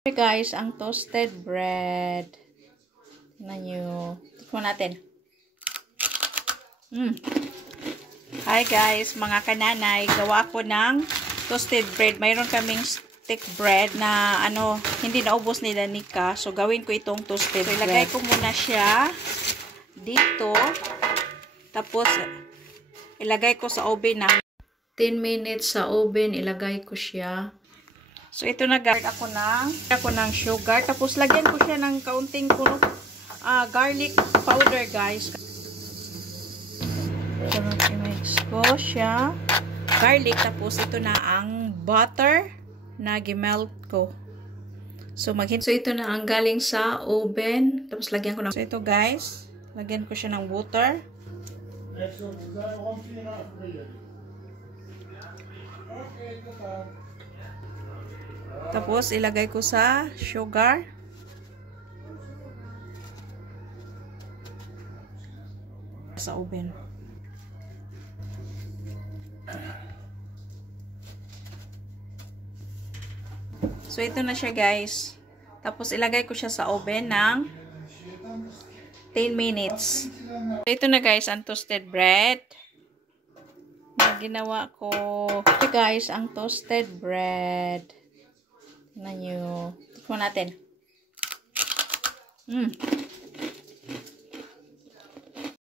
Hey guys, ang toasted bread. Tingnan nyo. Tikman natin. Hi guys, mga kananay. Gawa ko ng toasted bread. Mayroon kaming stick bread na hindi naubos ni Danica. So, gawin ko itong toasted bread. Ilagay ko muna siya dito. Tapos, ilagay ko sa oven ng 10 minutes sa oven. Ilagay ko siya. So, ito na guys, ako ng sugar. Tapos, lagyan ko siya ng kaunting garlic powder, guys. So, i-mix ko siya. Garlic. Tapos, ito na ang butter na gimelt ko. So, ito na ang galing sa oven. Tapos, lagyan ko ng... So, ito guys, lagyan ko siya ng butter. Tapos, ilagay ko sa sugar. Sa oven. So, ito na siya guys. Tapos, ilagay ko siya sa oven ng 10 minutes. So, ito na guys, ang toasted bread na ginawa ko. Ito guys, ang toasted bread. Tingnan nyo. Tikman natin.